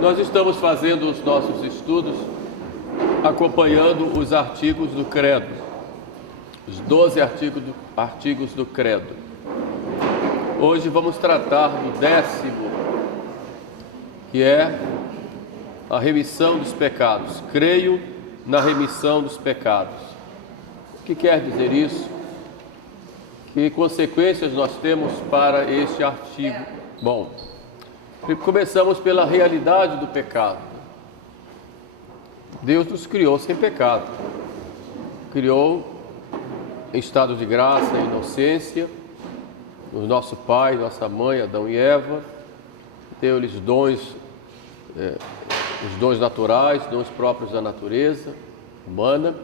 Nós estamos fazendo os nossos estudos acompanhando os artigos do Credo, os 12 artigos do Credo. Hoje vamos tratar do 10º, que é a remissão dos pecados. Creio na remissão dos pecados. O que quer dizer isso? Que consequências nós temos para este artigo? Bom, começamos pela realidade do pecado. Deus nos criou sem pecado. Criou em estado de graça e inocência, o nosso pai, nossa mãe, Adão e Eva, deu-lhes dons, os dons naturais, dons próprios da natureza humana,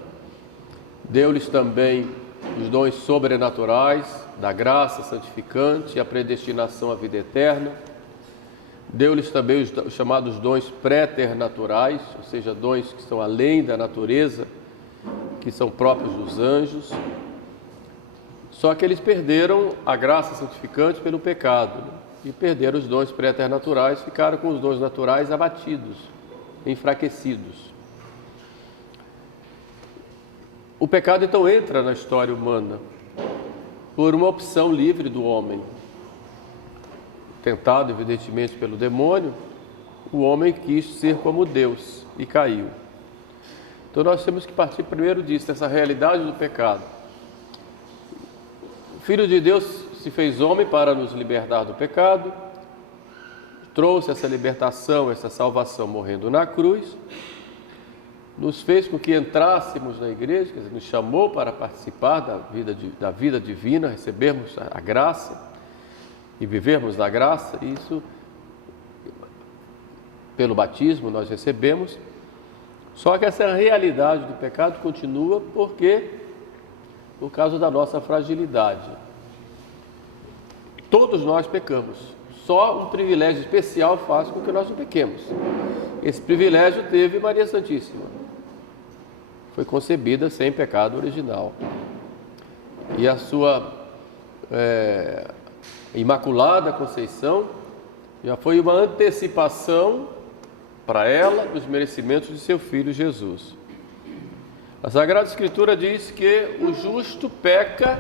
deu-lhes também os dons sobrenaturais, da graça santificante e a predestinação à vida eterna, deu-lhes também os chamados dons préternaturais, ou seja, dons que são além da natureza, que são próprios dos anjos. Só que eles perderam a graça santificante pelo pecado, e perderam os dons préternaturais, ficaram com os dons naturais abatidos, enfraquecidos. O pecado então entra na história humana por uma opção livre do homem. Tentado evidentemente pelo demônio, o homem quis ser como Deus e caiu. Então nós temos que partir primeiro disso, dessa realidade do pecado. O Filho de Deus se fez homem para nos libertar do pecado, trouxe essa libertação, essa salvação morrendo na cruz, nos fez com que entrássemos na igreja, quer dizer, nos chamou para participar da vida divina, recebermos a graça e vivermos na graça. Isso, pelo batismo, nós recebemos. Só que essa realidade do pecado continua por causa da nossa fragilidade. Todos nós pecamos. Só um privilégio especial faz com que nós não pequemos. Esse privilégio teve Maria Santíssima. Foi concebida sem pecado original. E a sua Imaculada Conceição já foi uma antecipação para ela dos merecimentos de seu filho Jesus. A Sagrada Escritura diz que o justo peca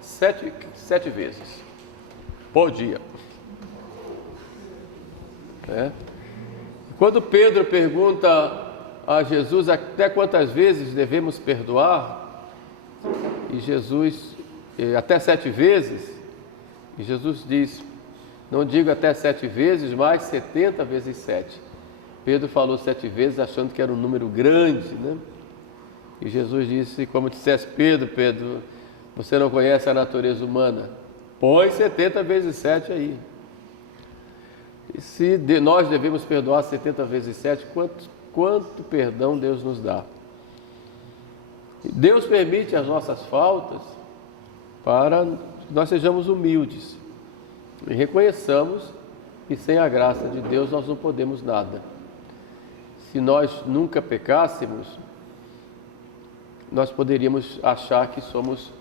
sete vezes por dia. Quando Pedro pergunta a Jesus até quantas vezes devemos perdoar, e Jesus, até 7 vezes, e Jesus diz, não digo até 7 vezes, mas 70 vezes 7. Pedro falou 7 vezes achando que era um número grande, né? E Jesus disse, como dissesse, Pedro, você não conhece a natureza humana, põe 70 vezes 7 aí. E se nós devemos perdoar 70 vezes 7, quanto perdão Deus nos dá? Deus permite as nossas faltas para que nós sejamos humildes e reconheçamos que sem a graça de Deus nós não podemos nada. Se nós nunca pecássemos, nós poderíamos achar que somos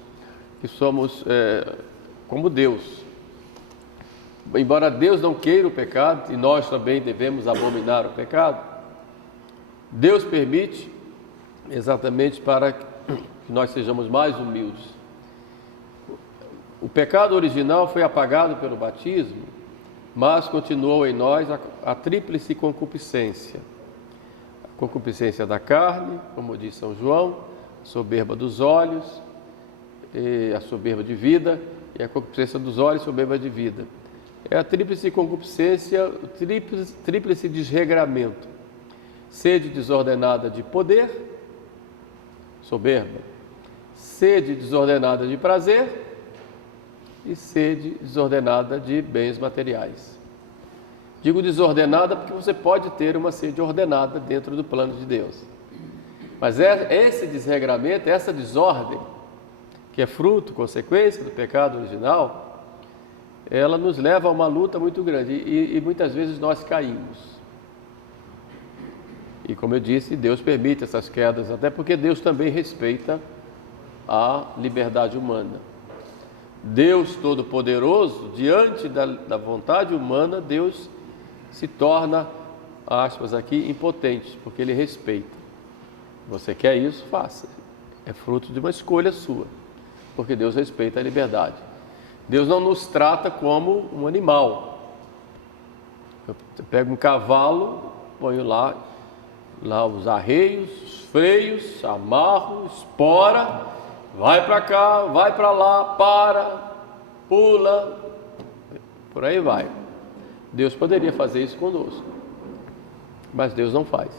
como Deus. Embora Deus não queira o pecado, e nós também devemos abominar o pecado, Deus permite exatamente para que nós sejamos mais humildes. O pecado original foi apagado pelo batismo, mas continuou em nós a tríplice concupiscência. A concupiscência da carne, como diz São João, a soberba dos olhos, a soberba de vida, e a concupiscência dos olhos, a soberba de vida. É a tríplice concupiscência, o tríplice desregramento. Sede desordenada de poder, soberba. Sede desordenada de prazer e sede desordenada de bens materiais. Digo desordenada porque você pode ter uma sede ordenada dentro do plano de Deus. Mas esse desregramento, essa desordem, que é fruto, consequência do pecado original, ela nos leva a uma luta muito grande e muitas vezes nós caímos. E como eu disse, Deus permite essas quedas, até porque Deus também respeita a liberdade humana. Deus Todo-Poderoso, diante da vontade humana, Deus se torna aspas aqui, impotentes, porque Ele respeita. Você quer isso? Faça. É fruto de uma escolha sua, porque Deus respeita a liberdade. Deus não nos trata como um animal. Eu pego um cavalo, ponho lá os arreios, os freios, amarro, espora, vai para cá, vai para lá, para, pula, por aí vai. Deus poderia fazer isso conosco, mas Deus não faz,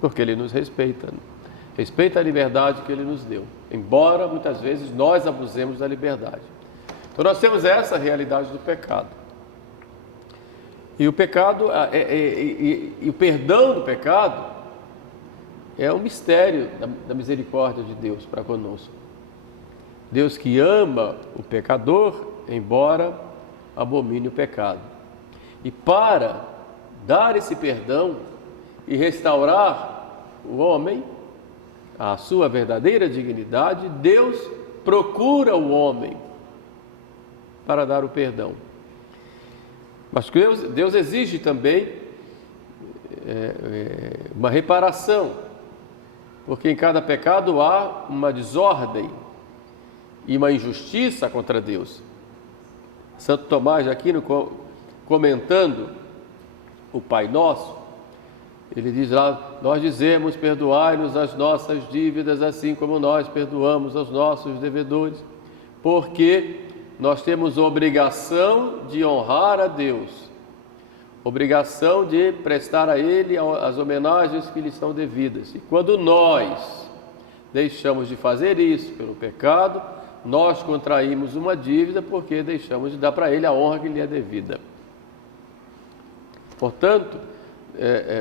porque Ele nos respeita, respeita a liberdade que Ele nos deu, embora muitas vezes nós abusemos da liberdade. Então nós temos essa realidade do pecado. E o pecado, e o perdão do pecado é um mistério da misericórdia de Deus para conosco. Deus que ama o pecador, embora abomine o pecado. E para dar esse perdão e restaurar o homem à sua verdadeira dignidade, Deus procura o homem para dar o perdão. Mas Deus exige também uma reparação, porque em cada pecado há uma desordem e uma injustiça contra Deus. Santo Tomás de Aquino, comentando o Pai Nosso, ele diz lá: nós dizemos, perdoai-nos as nossas dívidas, assim como nós perdoamos aos nossos devedores, porque nós temos obrigação de honrar a Deus, obrigação de prestar a Ele as homenagens que lhe são devidas. E quando nós deixamos de fazer isso pelo pecado, nós contraímos uma dívida porque deixamos de dar para Ele a honra que lhe é devida. Portanto,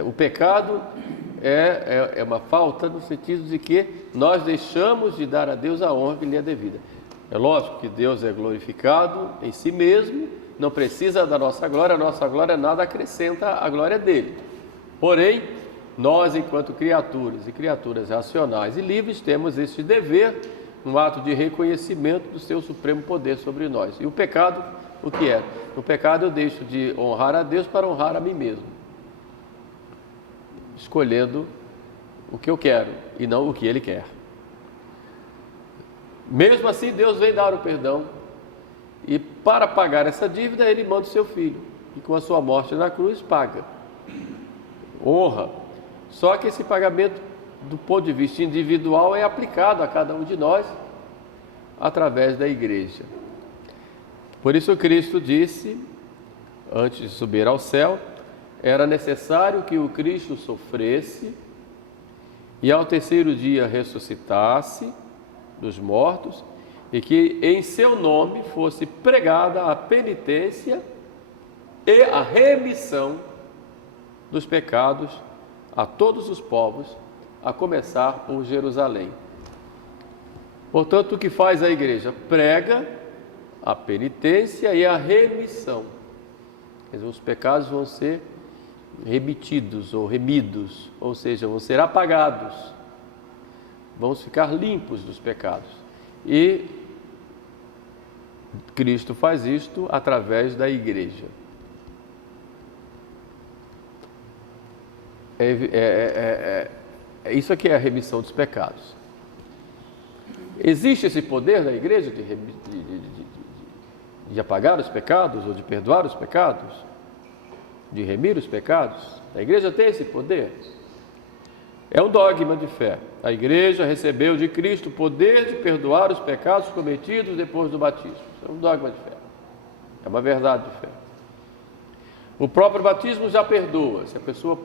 o pecado é uma falta no sentido de que nós deixamos de dar a Deus a honra que lhe é devida. É lógico que Deus é glorificado em si mesmo, não precisa da nossa glória, a nossa glória nada acrescenta à glória dele. Porém, nós, enquanto criaturas e criaturas racionais e livres, temos este dever, um ato de reconhecimento do seu supremo poder sobre nós. E o pecado, o que é? No pecado eu deixo de honrar a Deus para honrar a mim mesmo, escolhendo o que eu quero e não o que Ele quer. Mesmo assim, Deus vem dar o perdão, e para pagar essa dívida, Ele manda o seu Filho, e com a sua morte na cruz paga, honra. Só que esse pagamento, do ponto de vista individual, é aplicado a cada um de nós através da igreja. Por isso Cristo disse, antes de subir ao céu, era necessário que o Cristo sofresse e ao terceiro dia ressuscitasse dos mortos, e que em seu nome fosse pregada a penitência e a remissão dos pecados a todos os povos, a começar por Jerusalém. Portanto, o que faz a igreja? Prega a penitência e a remissão. Quer dizer, os pecados vão ser remitidos ou remidos, ou seja, vão ser apagados. Vamos ficar limpos dos pecados. E Cristo faz isto através da igreja. Isso aqui é a remissão dos pecados. Existe esse poder da igreja de apagar os pecados ou de perdoar os pecados? De remir os pecados? A igreja tem esse poder? É um dogma de fé. A igreja recebeu de Cristo o poder de perdoar os pecados cometidos depois do batismo. É um dogma de fé. É uma verdade de fé. O próprio batismo já perdoa. Se a pessoa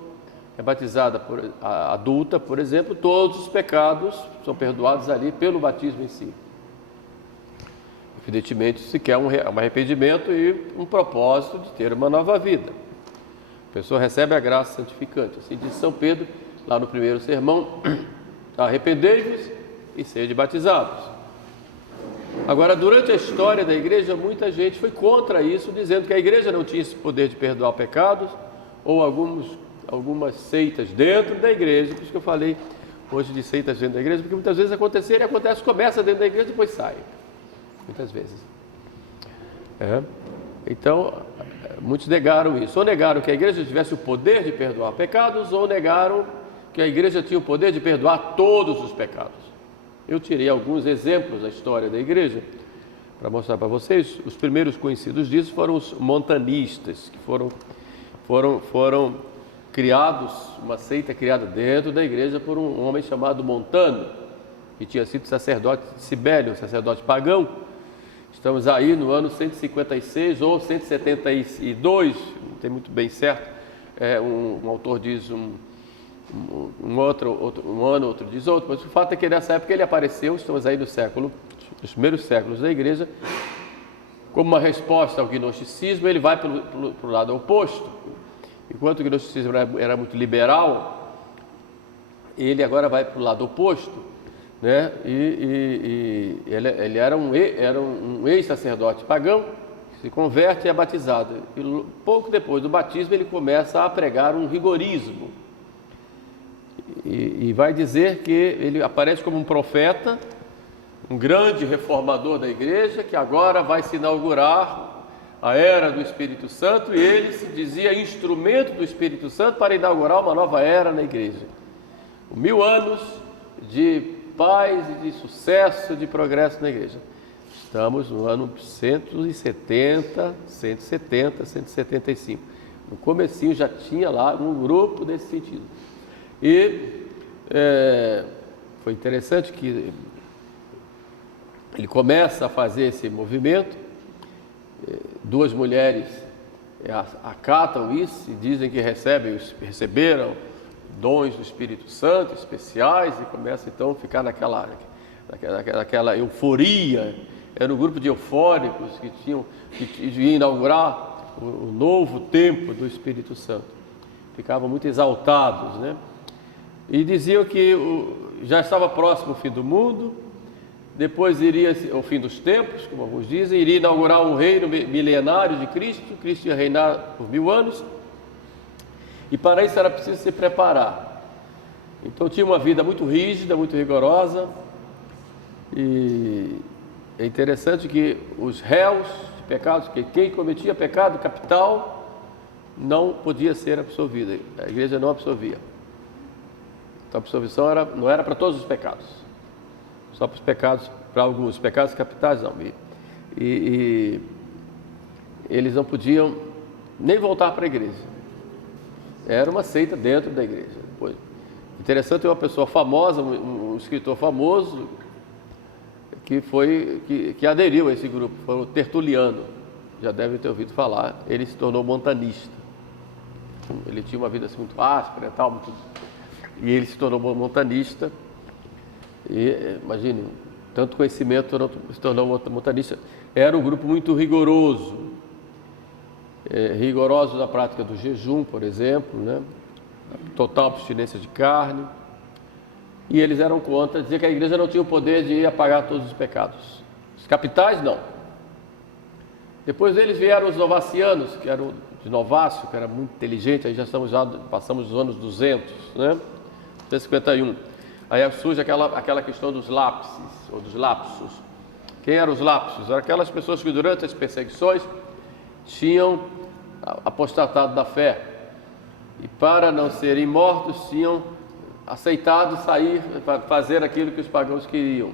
é batizada adulta, por exemplo, todos os pecados são perdoados ali pelo batismo em si. Evidentemente, se quer um arrependimento e um propósito de ter uma nova vida. A pessoa recebe a graça santificante. Assim diz São Pedro, lá no primeiro sermão: arrependei-vos e sede batizados. Agora, durante a história da igreja, muita gente foi contra isso, dizendo que a igreja não tinha esse poder de perdoar pecados, ou algumas seitas dentro da igreja. Por isso que eu falei hoje de seitas dentro da igreja, porque muitas vezes acontece, começa dentro da igreja e depois sai. Muitas vezes. Então, Muitos negaram isso, ou negaram que a igreja tivesse o poder de perdoar pecados, ou negaram que a igreja tinha o poder de perdoar todos os pecados. Eu tirei alguns exemplos da história da igreja para mostrar para vocês. Os primeiros conhecidos disso foram os montanistas, que foram criados, uma seita criada dentro da igreja por um homem chamado Montano, que tinha sido sacerdote de Cibele, um sacerdote pagão. Estamos aí no ano 156 ou 172, não tem muito bem certo. Um autor diz um ano, outro diz outro, mas o fato é que nessa época ele apareceu. Estamos aí nos primeiros séculos da igreja, como uma resposta ao gnosticismo. Ele vai para o lado oposto. Enquanto o gnosticismo era muito liberal, ele agora vai para o lado oposto, né? Ele era um ex-sacerdote pagão, que se converte e é batizado. E pouco depois do batismo ele começa a pregar um rigorismo. E vai dizer que ele aparece como um profeta, um grande reformador da igreja, que agora vai se inaugurar a era do Espírito Santo, e ele se dizia instrumento do Espírito Santo para inaugurar uma nova era na igreja. 1000 anos de paz e de sucesso, de progresso na igreja. Estamos no ano 175. No comecinho já tinha lá um grupo desse sentido. E foi interessante que ele começa a fazer esse movimento. Duas mulheres acatam isso e dizem que receberam dons do Espírito Santo especiais, e começa então a ficar naquela euforia. Era um grupo de eufóricos que iam inaugurar o novo tempo do Espírito Santo. Ficavam muito exaltados, né? E diziam que já estava próximo o fim do mundo. Depois iria o fim dos tempos, como alguns dizem, iria inaugurar um reino milenário de Cristo. Cristo ia reinar por 1000 anos, e para isso era preciso se preparar. Então tinha uma vida muito rígida, muito rigorosa, e é interessante que os réus de pecados, que quem cometia pecado capital, não podia ser absolvido. A igreja não absolvia. Então a absolvição não era para todos os pecados, só para os pecados, para alguns pecados capitais não. E eles não podiam nem voltar para a igreja. Era uma seita dentro da igreja. Interessante, uma pessoa famosa, um escritor famoso, que aderiu a esse grupo, foi o Tertuliano. Já devem ter ouvido falar. Ele se tornou montanista. Ele tinha uma vida assim, muito áspera e tal, e ele se tornou montanista. E imagine, tanto conhecimento, se tornou montanista. Era um grupo muito rigoroso, rigoroso na prática do jejum, por exemplo, né? Total abstinência de carne. E eles eram contra, dizer que a igreja não tinha o poder de apagar todos os pecados. Os capitais, não. Depois deles vieram os novacianos, que eram de Novácio, que era muito inteligente. Aí passamos dos anos 200, né? 151. Aí surge aquela questão dos lápices, ou dos lapsos. Quem eram os lapsos? Eram aquelas pessoas que durante as perseguições tinham apostatado da fé, e para não serem mortos tinham aceitado sair, fazer aquilo que os pagãos queriam.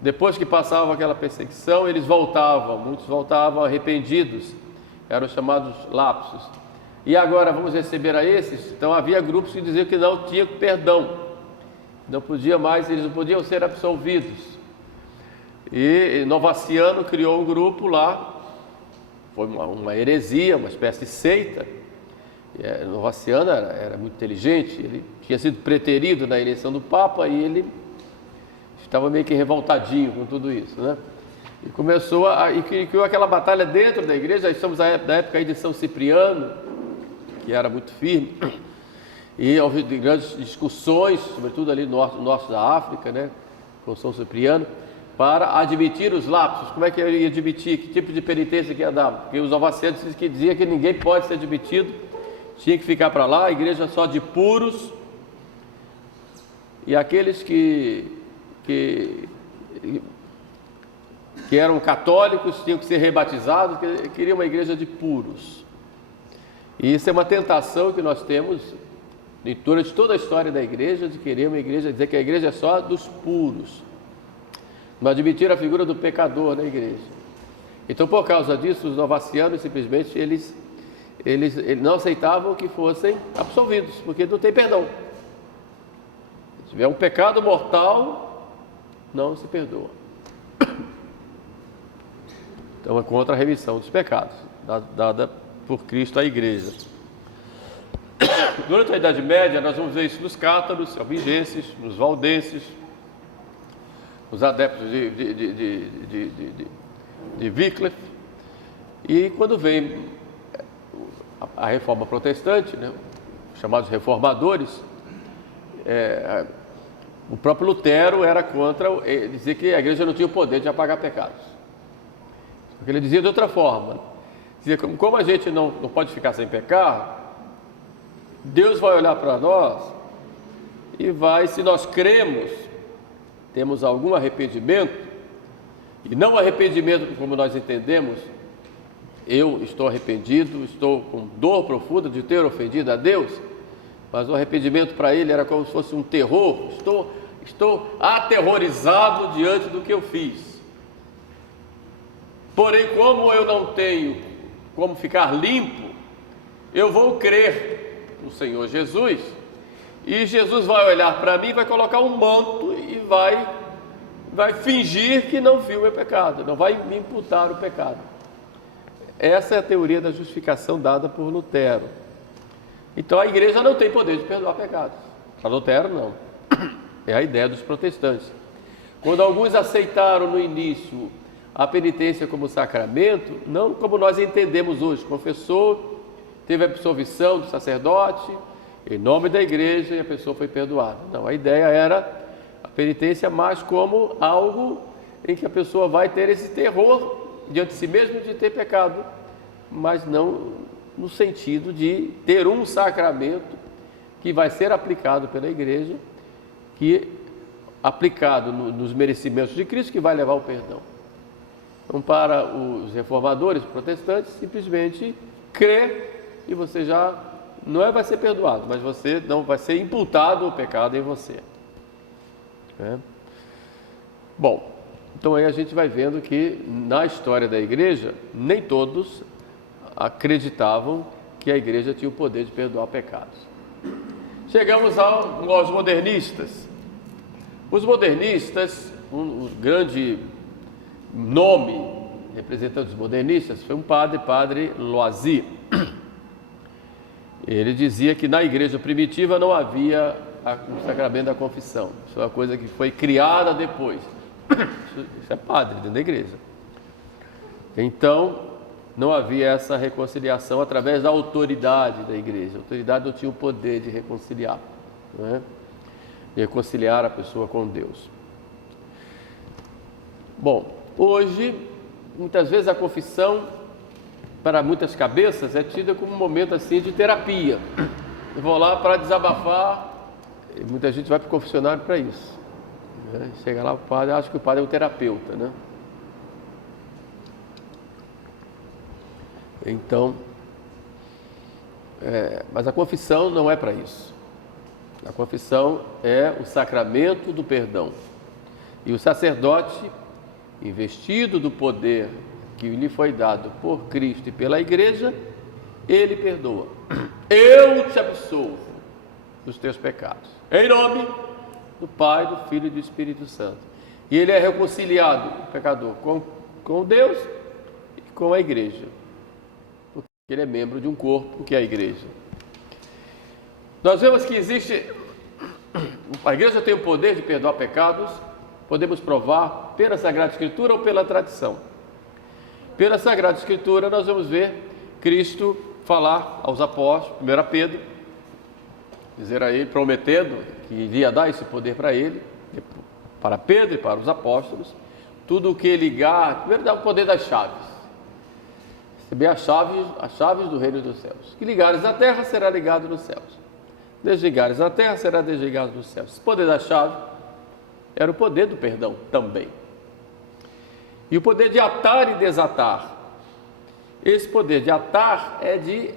Depois que passavam aquela perseguição, eles voltavam, muitos voltavam arrependidos, eram chamados lapsos. E agora vamos receber a esses? Então havia grupos que diziam que não tinha perdão, não podia mais, eles não podiam ser absolvidos. E Novaciano criou um grupo lá, foi uma heresia, uma espécie de seita. Novaciano era muito inteligente, ele tinha sido preterido na eleição do Papa, e ele estava meio que revoltadinho com tudo isso, né? E começou e criou aquela batalha dentro da igreja. Já estamos na época aí de São Cipriano, que era muito firme, e houve grandes discussões, sobretudo ali no norte da África, né, com São Cipriano, para admitir os lapsos. Como é que ele ia admitir? Que tipo de penitência que ia dar? Porque os novacianos diziam que ninguém pode ser admitido, tinha que ficar para lá, a igreja só de puros, e aqueles que que eram católicos, tinham que ser rebatizados, queriam uma igreja de puros. E isso é uma tentação que nós temos durante toda a história da igreja, de querer uma igreja, dizer que a igreja é só dos puros, não admitir a figura do pecador na igreja. Então, por causa disso, os novacianos simplesmente eles não aceitavam que fossem absolvidos, porque não tem perdão. Se tiver um pecado mortal, não se perdoa. Então é contra a remissão dos pecados, dada por Cristo à igreja. Durante a Idade Média, nós vamos ver isso nos cátaros, albigenses, nos valdenses, nos adeptos de Wycliffe. E quando vem a reforma protestante, né, chamados reformadores, o próprio Lutero era contra, dizia que a igreja não tinha o poder de apagar pecados. Porque ele dizia de outra forma, dizia como a gente não pode ficar sem pecar, Deus vai olhar para nós e vai, se nós cremos, temos algum arrependimento, e não arrependimento como nós entendemos, eu estou arrependido, estou com dor profunda de ter ofendido a Deus, mas o arrependimento para ele era como se fosse um terror, estou aterrorizado diante do que eu fiz. Porém, como eu não tenho como ficar limpo, eu vou crer no Senhor Jesus, e Jesus vai olhar para mim, vai colocar um manto e vai fingir que não viu o meu pecado, não vai me imputar o pecado. Essa é a teoria da justificação dada por Lutero. Então a igreja não tem poder de perdoar pecados. Para Lutero, não. É a ideia dos protestantes. Quando alguns aceitaram no início a penitência como sacramento, não como nós entendemos hoje, confessou, teve a absolvição do sacerdote, em nome da igreja, e a pessoa foi perdoada. Não, a ideia era a penitência mais como algo em que a pessoa vai ter esse terror diante de si mesmo de ter pecado, mas não no sentido de ter um sacramento que vai ser aplicado pela igreja, que aplicado nos merecimentos de Cristo, que vai levar ao perdão. Então, para os reformadores protestantes, simplesmente crer e você já não vai ser perdoado, mas você não vai ser imputado o pecado em você. Bom, então aí a gente vai vendo que na história da igreja, nem todos acreditavam que a igreja tinha o poder de perdoar pecados. Chegamos aos modernistas. Os modernistas, o grande nome representante dos modernistas foi um padre Loisy. Ele dizia que na igreja primitiva não havia o sacramento da confissão. Isso é uma coisa que foi criada depois. Isso é padre dentro da igreja. Então, não havia essa reconciliação através da autoridade da igreja. A autoridade não tinha o poder de reconciliar, não é? De reconciliar a pessoa com Deus. Bom, hoje, muitas vezes a confissão, para muitas cabeças, é tida como um momento assim de terapia. Eu vou lá para desabafar, e muita gente vai para o confessionário para isso. Chega lá o padre, acha que o padre é um terapeuta, né? Então, mas a confissão não é para isso. A confissão é o sacramento do perdão. E o sacerdote, investido do poder que lhe foi dado por Cristo e pela igreja, ele perdoa. Eu te absolvo dos teus pecados. Em nome do Pai, do Filho e do Espírito Santo. E ele é reconciliado, o pecador, com Deus e com a igreja. Porque ele é membro de um corpo que é a igreja. Nós vemos que a igreja tem o poder de perdoar pecados, podemos provar pela Sagrada Escritura ou pela tradição. Pela Sagrada Escritura nós vamos ver Cristo falar aos apóstolos, primeiro a Pedro, dizer a ele, prometendo que iria dar esse poder para ele, para Pedro e para os apóstolos, tudo o que ligar, primeiro dá o poder das chaves, receber as chaves do reino dos céus. Que ligares na terra será ligado nos céus, desligares na terra será desligado nos céus. Esse poder da chave era o poder do perdão também. E o poder de atar e desatar. Esse poder de atar é de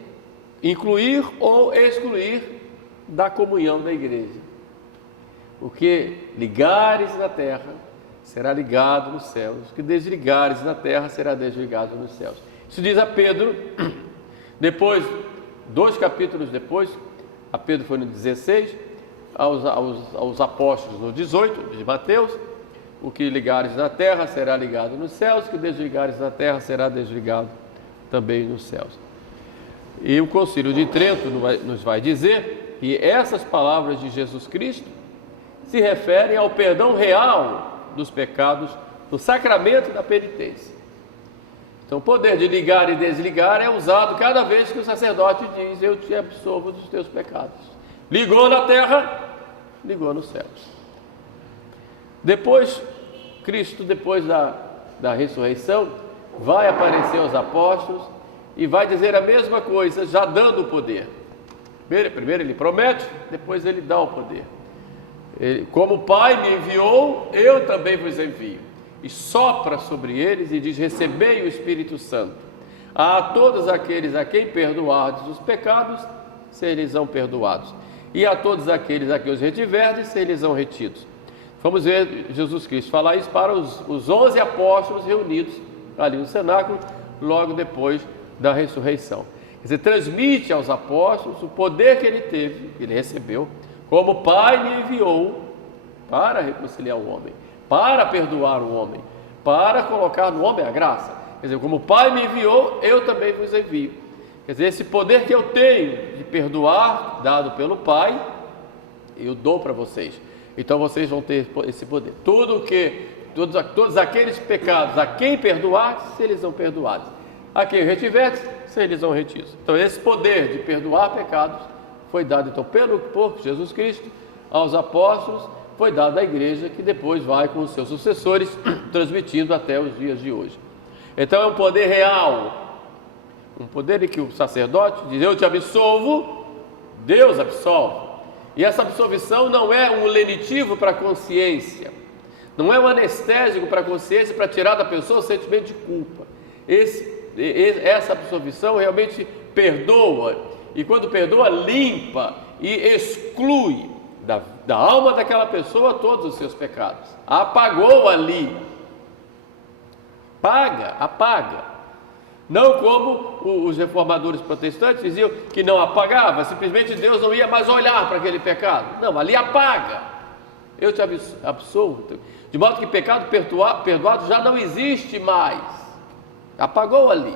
incluir ou excluir da comunhão da igreja. O que ligares na terra será ligado nos céus, o que desligares na terra será desligado nos céus. Isso diz a Pedro, depois, 2 capítulos depois, a Pedro foi no 16, aos apóstolos no 18 de Mateus, o que ligares na terra será ligado nos céus, o que desligares na terra será desligado também nos céus. E o Concílio de Trento nos vai dizer que essas palavras de Jesus Cristo se referem ao perdão real dos pecados no sacramento da penitência. Então, o poder de ligar e desligar é usado cada vez que o sacerdote diz: eu te absolvo dos teus pecados. Ligou na terra, ligou nos céus. Depois, Cristo, depois da ressurreição, vai aparecer aos apóstolos e vai dizer a mesma coisa, já dando o poder. Primeiro ele promete, depois ele dá o poder. Como o Pai me enviou, eu também vos envio. E sopra sobre eles e diz: recebei o Espírito Santo. A todos aqueles a quem perdoardes os pecados, serão perdoados. E a todos aqueles a quem os retiverdes, serão retidos. Vamos ver Jesus Cristo falar isso para os 11 apóstolos reunidos ali no cenáculo, logo depois da ressurreição. Quer dizer, transmite aos apóstolos o poder que ele teve, que ele recebeu, como o Pai me enviou para reconciliar o homem, para perdoar o homem, para colocar no homem a graça. Quer dizer, como o Pai me enviou, eu também vos envio. Quer dizer, esse poder que eu tenho de perdoar, dado pelo Pai, eu dou para vocês. Então vocês vão ter esse poder. Todos aqueles pecados a quem perdoar, eles são perdoados. A quem retiver, eles são retidos. Então esse poder de perdoar pecados foi dado então por Jesus Cristo aos apóstolos, foi dado à igreja, que depois vai com os seus sucessores transmitindo até os dias de hoje. Então é um poder real, um poder em que o sacerdote diz: eu te absolvo, Deus absolve. E essa absolvição não é um lenitivo para a consciência, não é um anestésico para a consciência para tirar da pessoa o sentimento de culpa. Essa absolvição realmente perdoa, e quando perdoa, limpa e exclui da alma daquela pessoa todos os seus pecados. Apagou ali, apaga. Não como os reformadores protestantes diziam que não apagava, simplesmente Deus não ia mais olhar para aquele pecado. Não, ali apaga. Eu te absolvo. De modo que pecado perdoado já não existe mais. Apagou ali.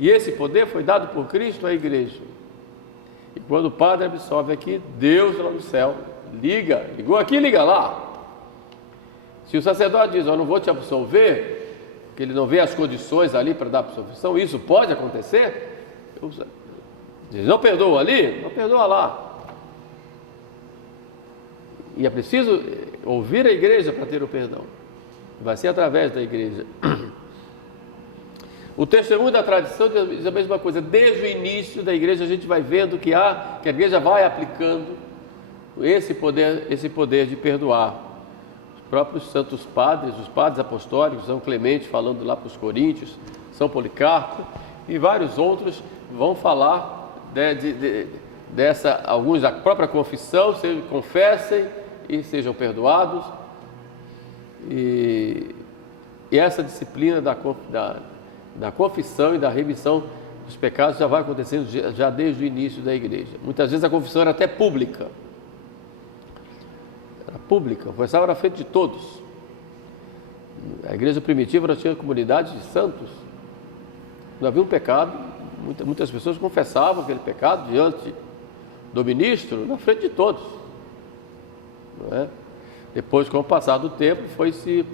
E esse poder foi dado por Cristo à igreja. E quando o padre absolve aqui, Deus lá no céu ligou aqui, liga lá. Se o sacerdote diz: eu não vou te absolver, que ele não vê as condições ali para dar absolvição, isso pode acontecer. Diz: não perdoa ali, não perdoa lá. E é preciso ouvir a igreja para ter o perdão. Vai ser através da igreja. O testemunho da tradição diz a mesma coisa. Desde o início da igreja a gente vai vendo que a igreja vai aplicando esse poder de perdoar. Os próprios santos padres, os padres apostólicos, São Clemente falando lá para os Coríntios, São Policarpo e vários outros vão falar dessa, alguns da própria confissão, confessem e sejam perdoados. E essa disciplina da confissão e da remissão dos pecados já vai acontecendo já desde o início da igreja. Muitas vezes a confissão era até pública. Era pública, confessava na frente de todos. A igreja primitiva não tinha comunidade de santos. Não havia um pecado. Muitas pessoas confessavam aquele pecado diante do ministro, na frente de todos. Não é? Depois, com o passar do tempo, foi-se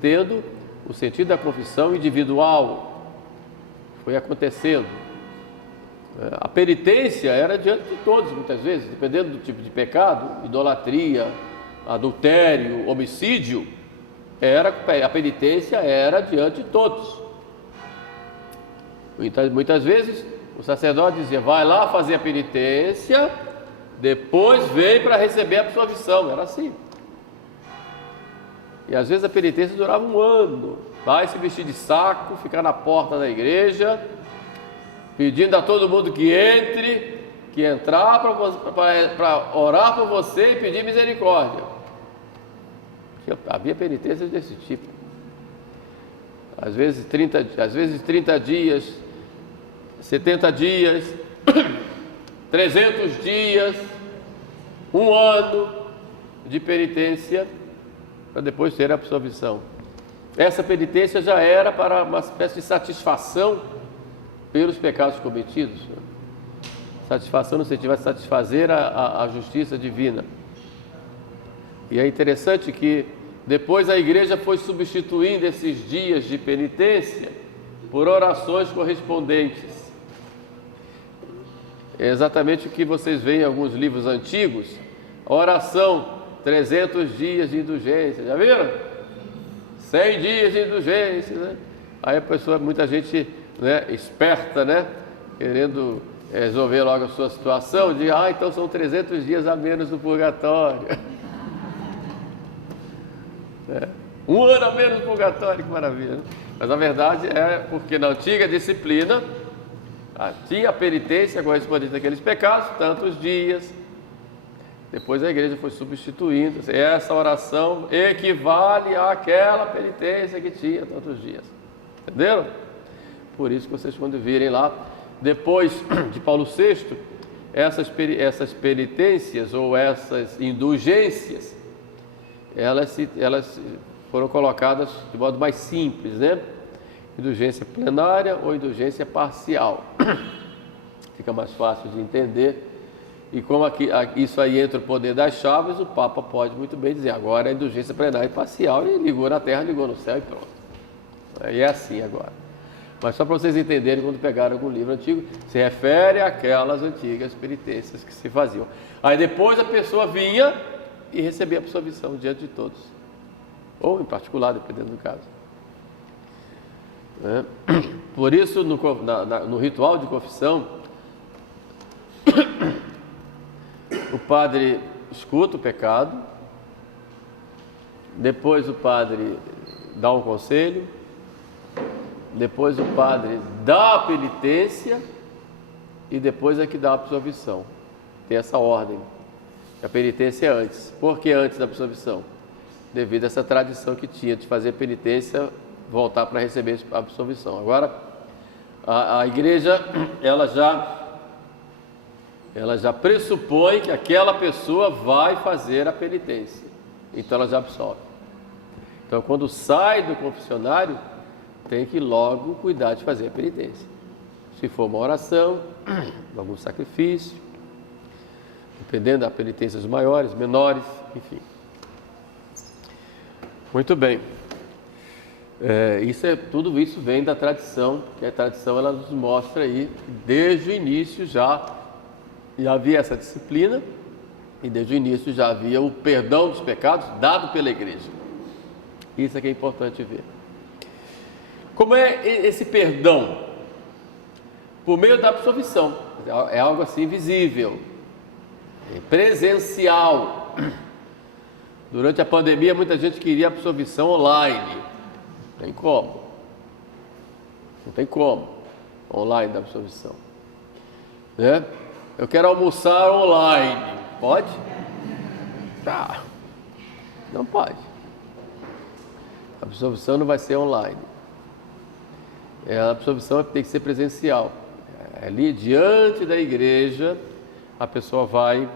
tendo o sentido da confissão individual, foi acontecendo. A penitência era diante de todos, muitas vezes, dependendo do tipo de pecado, idolatria, adultério, homicídio, a penitência era diante de todos. Muitas vezes o sacerdote dizia: vai lá fazer a penitência, depois vem para receber a absolvição. Era assim. E às vezes a penitência durava um ano. Vai se vestir de saco, ficar na porta da igreja, pedindo a todo mundo que entre, que entrar para orar por você e pedir misericórdia. Havia penitências desse tipo. Às vezes 30 dias, 70 dias, 300 dias, um ano de penitência para depois ter a absolvição. Essa penitência já era para uma espécie de satisfação pelos pecados cometidos. Satisfação no sentido de satisfazer a justiça divina. E é interessante que depois a igreja foi substituindo esses dias de penitência por orações correspondentes. É exatamente o que vocês veem em alguns livros antigos, a oração 300 dias de indulgência, já viram? 100 dias de indulgência, né? Aí a pessoa, muita gente, né, esperta, né, querendo resolver logo a sua situação, diz, então são 300 dias a menos no purgatório. Um ano a menos no purgatório, que maravilha, né? Mas a verdade é porque na antiga disciplina tinha a penitência correspondente àqueles pecados, tantos dias. Depois a igreja foi substituindo. Essa oração equivale àquela penitência que tinha tantos dias. Entenderam? Por isso que vocês, quando virem lá, depois de Paulo VI, essas penitências ou essas indulgências, elas foram colocadas de modo mais simples, né? Indulgência plenária ou indulgência parcial. Fica mais fácil de entender. E como isso aí entra o poder das chaves, o Papa pode muito bem dizer, agora é indulgência plenária e parcial, e ligou na terra, ligou no céu e pronto. E é assim agora. Mas só para vocês entenderem, quando pegaram algum livro antigo, se refere àquelas antigas penitências que se faziam. Aí depois a pessoa vinha e recebia a absolvição diante de todos. Ou em particular, dependendo do caso. Por isso, no ritual de confissão, o padre escuta o pecado, depois o padre dá um conselho, depois o padre dá a penitência e depois é que dá a absolvição. Tem essa ordem. A penitência é antes. Por que antes da absolvição? Devido a essa tradição que tinha de fazer a penitência, voltar para receber a absolvição. Agora, a igreja, ela já pressupõe que aquela pessoa vai fazer a penitência. Então ela já absolve. Então quando sai do confessionário, tem que logo cuidar de fazer a penitência. Se for uma oração, algum sacrifício, dependendo da penitência dos maiores, menores, enfim. Muito bem. Tudo isso vem da tradição, que a tradição ela nos mostra aí, que desde o início já havia essa disciplina e desde o início já havia o perdão dos pecados dado pela igreja. Isso é que é importante ver. Como é esse perdão? Por meio da absolvição. É algo assim visível, presencial. Durante a pandemia, muita gente queria absolvição online. Não tem como. Não tem como. Online da absolvição. Né? Eu quero almoçar online. Pode? Tá. Não pode. A absolvição não vai ser online. A absolvição tem que ser presencial. Ali diante da igreja, a pessoa vai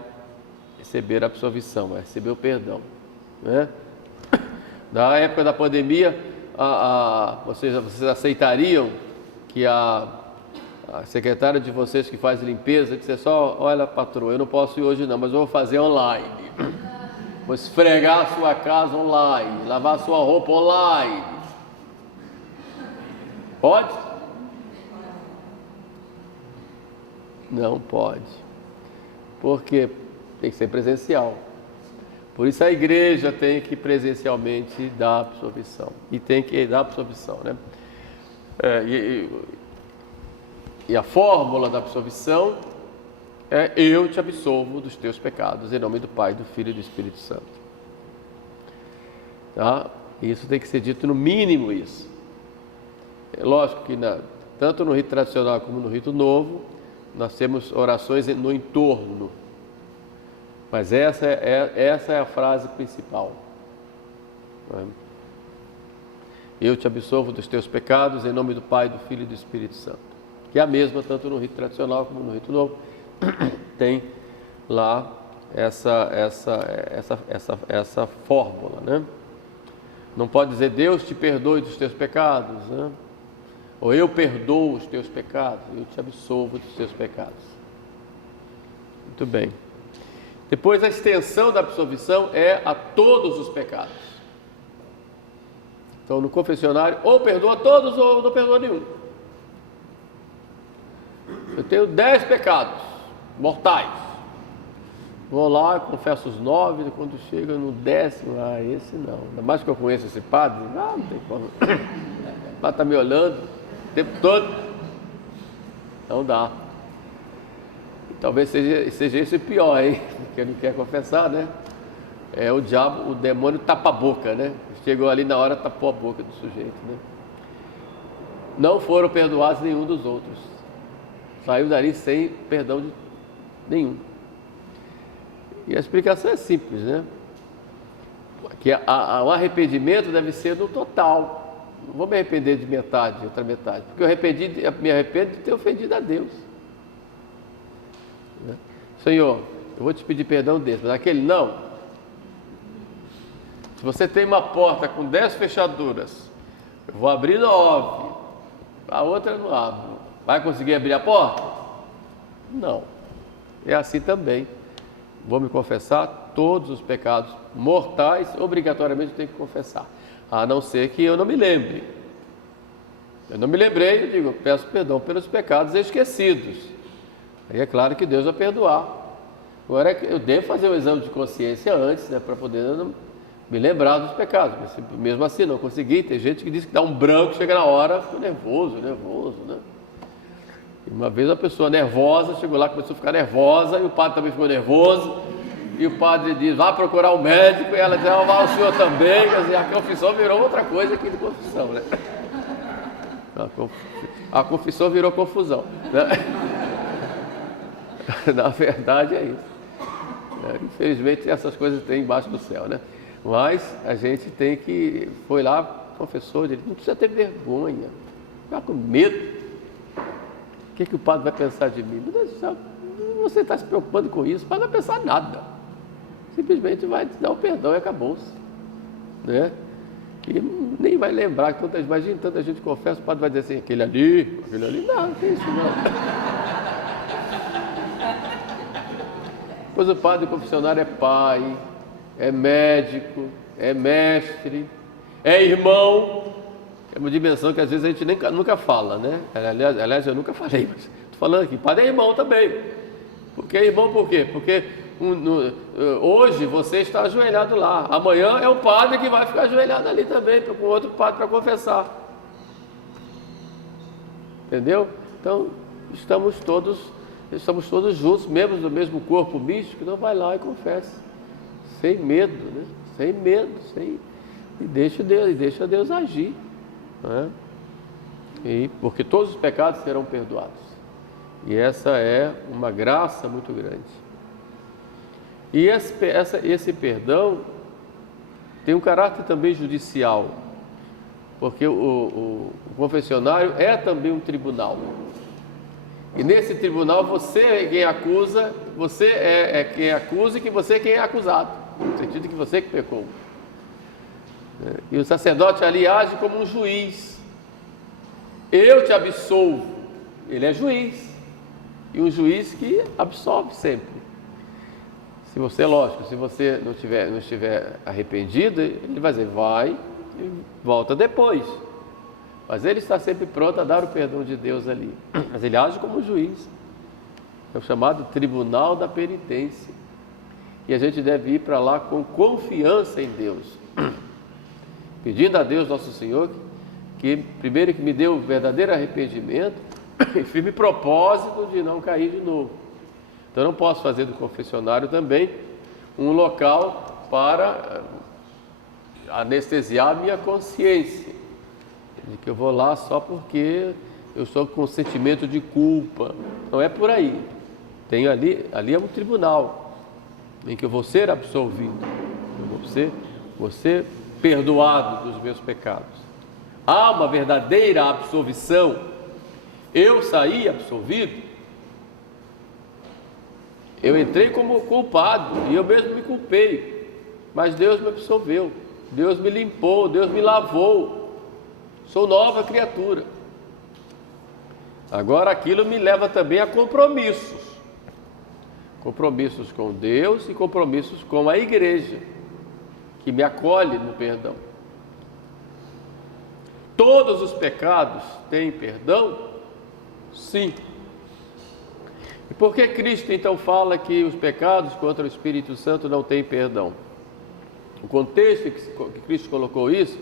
receber a absolvição, vai receber o perdão. Né? Na época da pandemia, vocês aceitariam que a secretária de vocês que faz limpeza dissesse: olha, patroa, eu não posso ir hoje não, mas eu vou fazer online. Vou esfregar a sua casa online, lavar a sua roupa online. Pode? Não pode. Porque tem que ser presencial. Por isso a igreja tem que presencialmente dar absolvição. E tem que dar absolvição, né? E a fórmula da absolvição é: eu te absolvo dos teus pecados, em nome do Pai, do Filho e do Espírito Santo. Tá? E isso tem que ser dito no mínimo isso. É lógico que tanto no rito tradicional como no rito novo, nós temos orações no entorno. Mas essa é a frase principal. Eu te absolvo dos teus pecados, em nome do Pai, do Filho e do Espírito Santo. Que é a mesma, tanto no rito tradicional como no rito novo. Tem lá essa fórmula, né? Não pode dizer Deus te perdoe dos teus pecados, né? Ou eu perdoo os teus pecados, eu te absolvo dos teus pecados. Muito bem. Depois a extensão da absolvição é a todos os pecados. Então no confessionário, ou perdoa todos ou não perdoa nenhum. Eu tenho 10 pecados mortais. Vou lá, confesso os 9, quando chega no 10º, esse não. Ainda mais que eu conheço esse padre, não tem como. O padre está me olhando o tempo todo. Não dá. Talvez seja esse pior, hein? Porque não quer confessar, né? É o diabo, o demônio tapa a boca, né? Chegou ali na hora, tapou a boca do sujeito, né? Não foram perdoados nenhum dos outros. Saiu dali sem perdão nenhum. E a explicação é simples, né? Que o arrependimento deve ser no total. Não vou me arrepender de metade, outra metade. Porque eu me arrependo de ter ofendido a Deus. Senhor, eu vou te pedir perdão desse, mas aquele não. Se você tem uma porta com 10 fechaduras, eu vou abrir 9, a outra eu não abro. Vai conseguir abrir a porta? Não. É assim também. Vou me confessar todos os pecados mortais, obrigatoriamente eu tenho que confessar. A não ser que eu não me lembre. Eu não me lembrei, eu digo, peço perdão pelos pecados esquecidos. Aí é claro que Deus vai perdoar. Agora eu devo fazer um exame de consciência antes, né, para poder me lembrar dos pecados. Mas mesmo assim não consegui. Tem gente que diz que dá um branco, chega na hora, fica nervoso, né? E uma vez a pessoa nervosa chegou lá, começou a ficar nervosa, e o padre também ficou nervoso. E o padre diz, vá procurar um médico, e ela diz, vá o senhor também. Quer dizer, a confissão virou outra coisa que de confissão, né? A confissão virou confusão, né? Na verdade é isso. Infelizmente essas coisas tem embaixo do céu, né? Mas a gente tem que... Foi lá, confessou, ele não precisa ter vergonha, ficar com medo. O que o padre vai pensar de mim? Você está se preocupando com isso, o padre não vai pensar nada. Simplesmente vai te dar o perdão e acabou-se, né? E nem vai lembrar que imagina tanta gente confessa, o padre vai dizer assim, aquele ali, não tem isso não. Pois o padre confessionário é pai, é médico, é mestre, é irmão. É uma dimensão que às vezes a gente nunca fala, né? Aliás, eu nunca falei, mas estou falando aqui, padre é irmão também. Porque é irmão por quê? Porque hoje você está ajoelhado lá, amanhã é o padre que vai ficar ajoelhado ali também, com outro padre para confessar. Entendeu? Então, estamos todos juntos, membros do mesmo corpo místico, então vai lá e confessa, sem medo, né? Sem medo, e deixa Deus agir, né? Porque todos os pecados serão perdoados, e essa é uma graça muito grande. E esse perdão tem um caráter também judicial, porque o confessionário é também um tribunal. E nesse tribunal você é quem acusa, você é quem acusa e que você é quem é acusado, no sentido que você que pecou. E o sacerdote ali age como um juiz. Eu te absolvo. Ele é juiz. E um juiz que absolve sempre. Se você não estiver arrependido, ele vai dizer, vai e volta depois. Mas ele está sempre pronto a dar o perdão de Deus ali. Mas ele age como juiz. É o chamado Tribunal da Penitência. E a gente deve ir para lá com confiança em Deus. Pedindo a Deus, nosso Senhor, que primeiro que me dê o verdadeiro arrependimento e firme propósito de não cair de novo. Então eu não posso fazer do confessionário também um local para anestesiar a minha consciência, de que eu vou lá só porque eu estou com sentimento de culpa. Não é por aí. Tem ali é um tribunal em que eu vou ser absolvido, eu vou ser perdoado dos meus pecados. Há uma verdadeira absolvição. Eu saí absolvido, eu entrei como culpado e eu mesmo me culpei, mas Deus me absolveu, Deus me limpou, Deus me lavou, sou nova criatura. Agora aquilo me leva também a compromissos com Deus e compromissos com a igreja, que me acolhe no perdão. Todos os pecados têm perdão? Sim. E por que Cristo então fala que os pecados contra o Espírito Santo não têm perdão? O contexto que Cristo colocou isso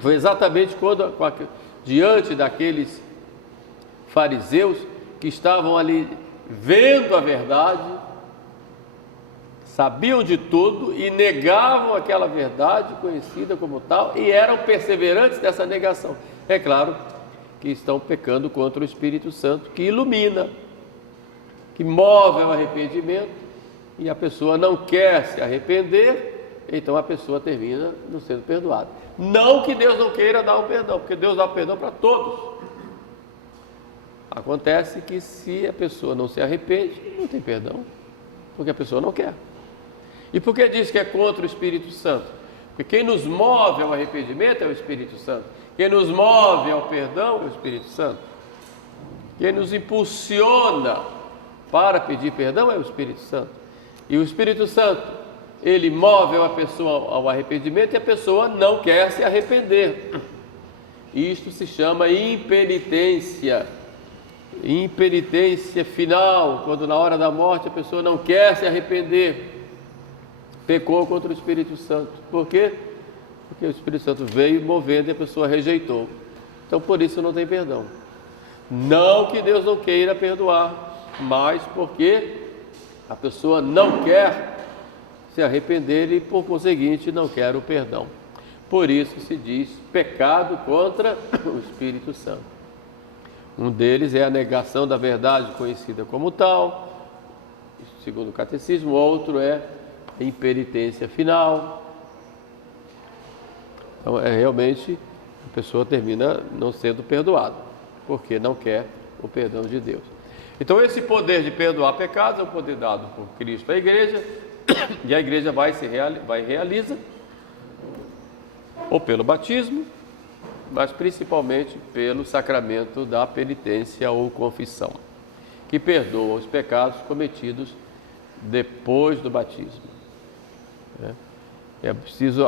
foi exatamente quando, diante daqueles fariseus que estavam ali vendo a verdade, sabiam de tudo e negavam aquela verdade conhecida como tal e eram perseverantes nessa negação. É claro que estão pecando contra o Espírito Santo, que ilumina, que move ao arrependimento, e a pessoa não quer se arrepender, então a pessoa termina não sendo perdoada. Não que Deus não queira dar o perdão, porque Deus dá o perdão para todos. Acontece que se a pessoa não se arrepende, não tem perdão, porque a pessoa não quer. E por que diz que é contra o Espírito Santo? Porque quem nos move ao arrependimento é o Espírito Santo. Quem nos move ao perdão é o Espírito Santo. Quem nos impulsiona para pedir perdão é o Espírito Santo. E o Espírito Santo, ele move a pessoa ao arrependimento e a pessoa não quer se arrepender. Isto se chama impenitência. Impenitência final, quando na hora da morte a pessoa não quer se arrepender. Pecou contra o Espírito Santo. Por quê? Porque o Espírito Santo veio movendo e a pessoa rejeitou. Então por isso não tem perdão. Não que Deus não queira perdoar, mas porque a pessoa não quer se arrepender e por conseguinte não quer o perdão. Por isso se diz pecado contra o Espírito Santo. Um deles é a negação da verdade conhecida como tal, segundo o catecismo. Outro é a impenitência final. Então, realmente, a pessoa termina não sendo perdoada, porque não quer o perdão de Deus. Então, esse poder de perdoar pecados é um poder dado por Cristo à igreja, e a igreja vai e realiza, ou pelo batismo, mas principalmente pelo sacramento da penitência ou confissão, que perdoa os pecados cometidos depois do batismo. É preciso,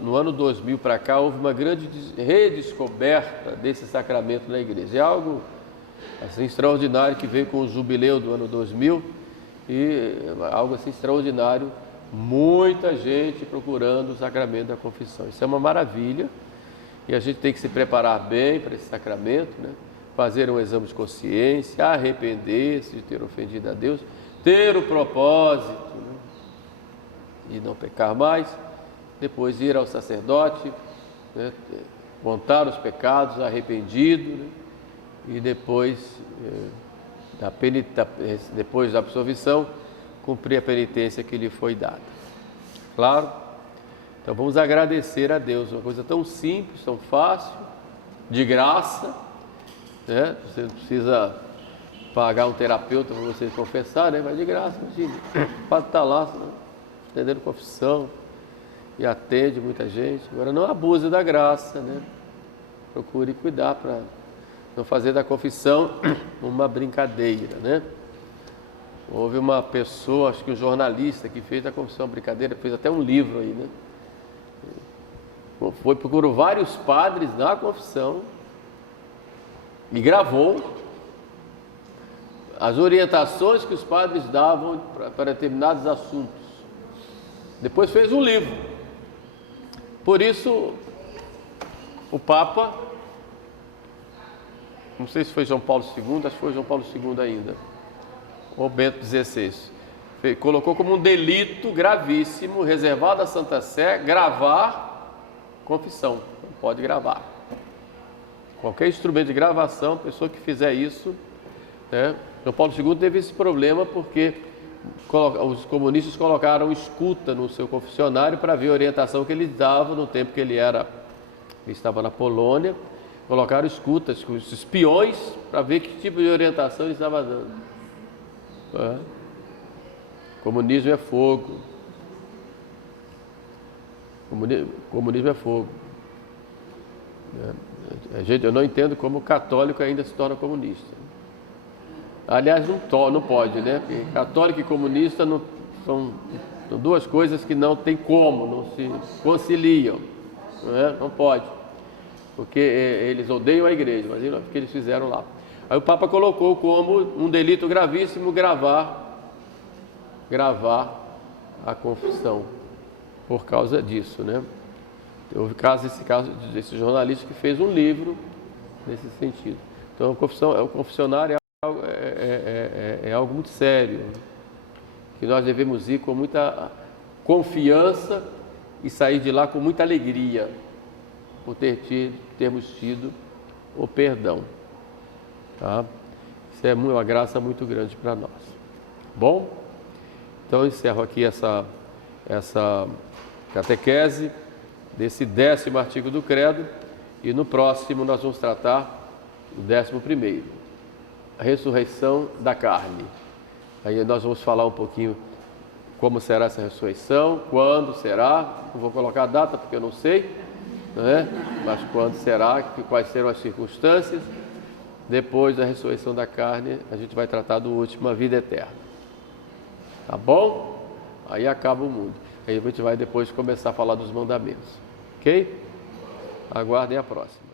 no ano 2000 para cá, houve uma grande redescoberta desse sacramento na igreja. É algo assim extraordinário que veio com o jubileu do ano 2000 e algo assim extraordinário, muita gente procurando o sacramento da confissão. Isso é uma maravilha e a gente tem que se preparar bem para esse sacramento, né? Fazer um exame de consciência, arrepender-se de ter ofendido a Deus, ter o propósito, né, de não pecar mais, depois ir ao sacerdote, né, contar os pecados arrependido, né, e depois, depois da absolvição, cumprir a penitência que lhe foi dada. Claro? Então vamos agradecer a Deus, uma coisa tão simples, tão fácil, de graça, né? Você não precisa pagar um terapeuta para você confessar, né? Mas de graça, imagina, o padre está lá, né, atendendo confissão, e atende muita gente. Agora não abuse da graça, né? Procure cuidar para não fazer da confissão uma brincadeira, né? Houve uma pessoa, acho que um jornalista, que fez a confissão brincadeira, fez até um livro aí, né? Procurou vários padres na confissão e gravou as orientações que os padres davam para determinados assuntos. Depois fez um livro. Por isso, o Papa, não sei se foi João Paulo II, acho que foi João Paulo II ainda, ou Bento XVI, colocou como um delito gravíssimo, reservado à Santa Sé, gravar confissão. Não pode gravar. Qualquer instrumento de gravação, pessoa que fizer isso, né? João Paulo II teve esse problema porque os comunistas colocaram escuta no seu confessionário para ver a orientação que ele dava no tempo que ele estava na Polônia. Colocaram escutas, os espiões, para ver que tipo de orientação ele estava dando. Comunismo é fogo. Comunismo é fogo. Gente, eu não entendo como o católico ainda se torna comunista. Aliás, não pode, né? Porque católico e comunista são duas coisas que não tem como, não se conciliam. Não pode. Porque eles odeiam a igreja, mas o que eles fizeram lá. Aí o Papa colocou como um delito gravíssimo gravar a confissão por causa disso, né? Houve esse caso desse jornalista que fez um livro nesse sentido. Então, o confessionário é algo muito sério, que nós devemos ir com muita confiança e sair de lá com muita alegria por termos tido o perdão. Tá? Isso é uma graça muito grande para nós. Bom, então eu encerro aqui essa catequese desse 10º artigo do Credo, e no próximo nós vamos tratar o 11º, a ressurreição da carne. Aí nós vamos falar um pouquinho como será essa ressurreição, quando será, não vou colocar a data porque eu não sei, né? Mas quando será, quais serão as circunstâncias. Depois da ressurreição da carne, a gente vai tratar do último, a vida eterna. Tá bom? Aí acaba o mundo. Aí a gente vai depois começar a falar dos mandamentos. Ok? Aguardem a próxima.